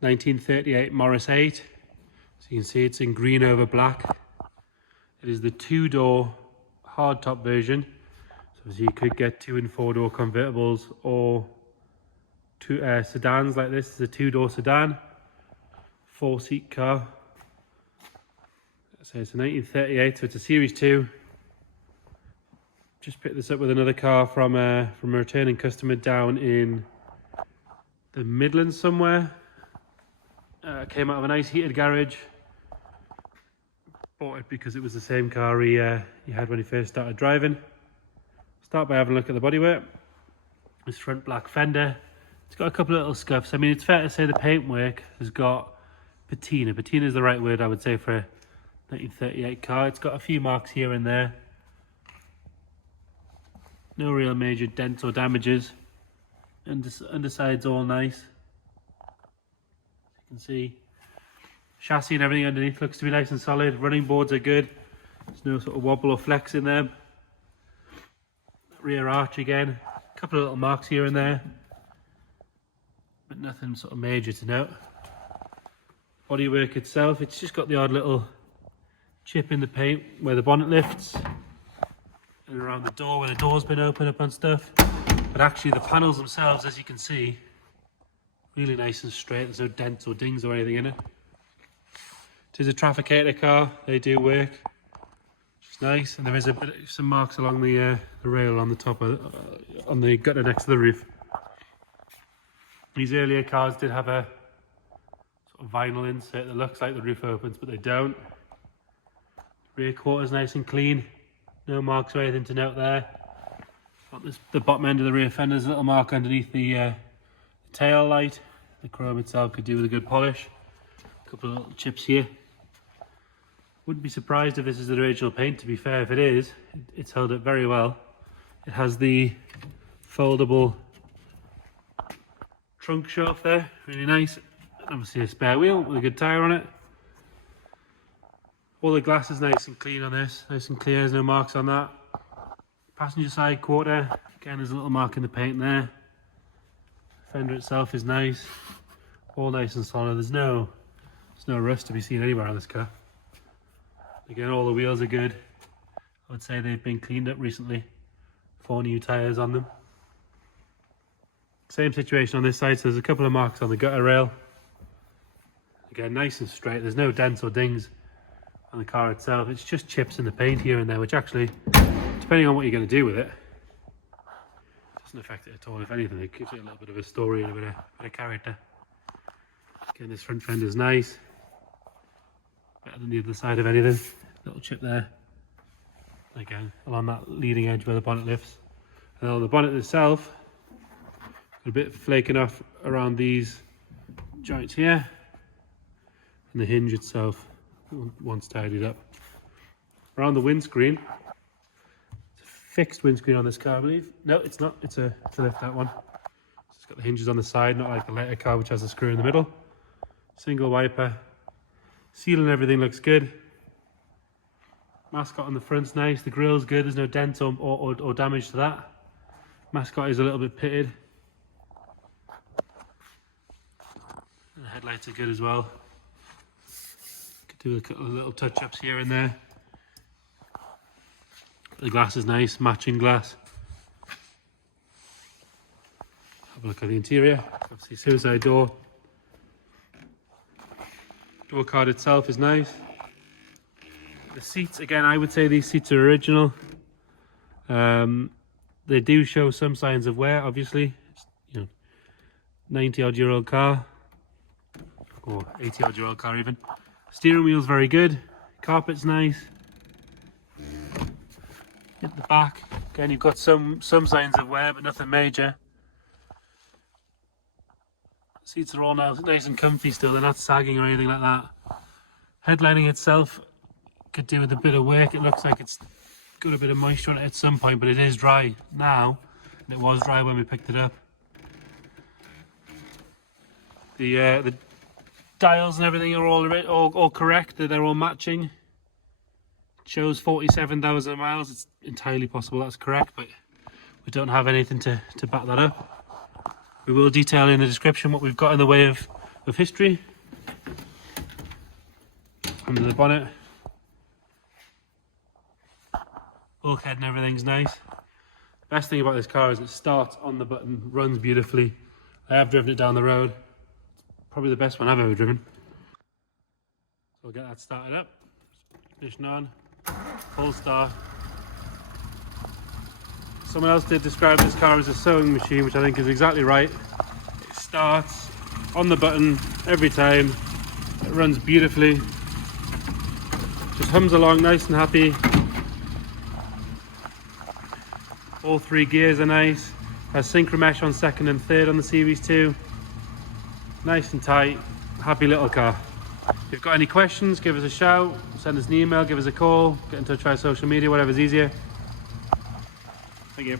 1938 Morris 8. So you can see it's in green over black. It is the 2-door hardtop version. So you could get 2- and 4-door convertibles or sedans like this. It's a 2-door sedan, 4-seat car. So it's a 1938, so it's a Series 2. Just picked this up with another car from a returning customer down in the Midlands somewhere. Came out of a nice heated garage. Bought it because it was the same car he had when he first started driving. Start by having a look at the bodywork. This front black fender. It's got a couple of little scuffs. I mean, it's fair to say the paintwork has got patina. Patina is the right word, I would say, for a 1938 car. It's got a few marks here and there. No real major dents or damages. Underside's all nice. As you can see, chassis and everything underneath looks to be nice and solid. Running boards are good. There's no sort of wobble or flex in them. Rear arch again. A couple of little marks here and there, but nothing sort of major to note. Bodywork itself, it's just got the odd little chip in the paint where the bonnet lifts, and around the door where the door's been opened up and stuff. But actually the panels themselves, as you can see, really nice and straight. There's no dents or dings or anything in it. It is a Trafficator car. They do work, which is nice. And there is some marks along the rail on the top on the gutter next to the roof. These earlier cars did have a sort of vinyl insert that looks like the roof opens, but they don't. Rear quarters nice and clean. No marks or anything to note there. Got the bottom end of the rear fender's a little mark underneath the tail light. The chrome itself could do with a good polish. A couple of little chips here. Wouldn't be surprised if this is the original paint, to be fair. If it is, it's held up very well. It has the foldable trunk shelf there, really nice. Obviously a spare wheel with a good tyre on it. All the glass is nice and clean on this, nice and clear, there's no marks on that. Passenger side quarter, again there's a little mark in the paint there. Fender itself is nice, all nice and solid. There's no rust to be seen anywhere on this car. Again, all the wheels are good. I would say they've been cleaned up recently. 4 new tyres on them. Same situation on this side, so there's a couple of marks on the gutter rail. Again, nice and straight, there's no dents or dings on the car itself. It's just chips in the paint here and there, which actually, depending on what you're going to do with it, doesn't affect it at all. If anything, it gives it a little bit of a story and a bit of character. Again, this front fender is nice. Better than the other side of anything. Little chip there. Again, along that leading edge where the bonnet lifts. And on the bonnet itself, got a bit flaking off around these joints here. And the hinge itself, once tidied up. Around the windscreen, it's a fixed windscreen on this car, I believe. No, it's not. It's a lift out one. So it's got the hinges on the side, not like the later car which has a screw in the middle. Single wiper. Seal and everything looks good. Mascot on the front's nice. The grill's good. There's no dents or damage to that. Mascot is a little bit pitted. And the headlights are good as well. Do a couple of little touch-ups here and there. The glass is nice, matching glass. Have a look at the interior. Obviously, suicide door. Door card itself is nice. The seats, again, I would say these seats are original. They do show some signs of wear, obviously. It's, 90-odd-year-old car, or 80-odd-year-old car even. Steering wheel's very good. Carpet's nice. At the back, again, you've got some signs of wear, but nothing major. Seats are all nice and comfy still. They're not sagging or anything like that. Headlining itself could do with a bit of work. It looks like it's got a bit of moisture on it at some point, but it is dry now, and it was dry when we picked it up. The dials and everything are all correct. They're all matching. It shows 47,000 miles. It's entirely possible that's correct, but we don't have anything to back that up. We will detail in the description what we've got in the way of of history. Under the bonnet. Bulkhead and everything's nice. Best thing about this car is it starts on the button, runs beautifully. I have driven it down the road. Probably the best one I've ever driven. So we'll get that started up. Ignition on. Full start. Someone else did describe this car as a sewing machine, which I think is exactly right. It starts on the button every time. It runs beautifully. Just hums along nice and happy. All 3 gears are nice. Has synchro mesh on second and third on the Series 2. Nice and tight. Happy little car. If you've got any questions, give us a shout, send us an email, give us a call, get in touch via social media, whatever's easier. Thank you.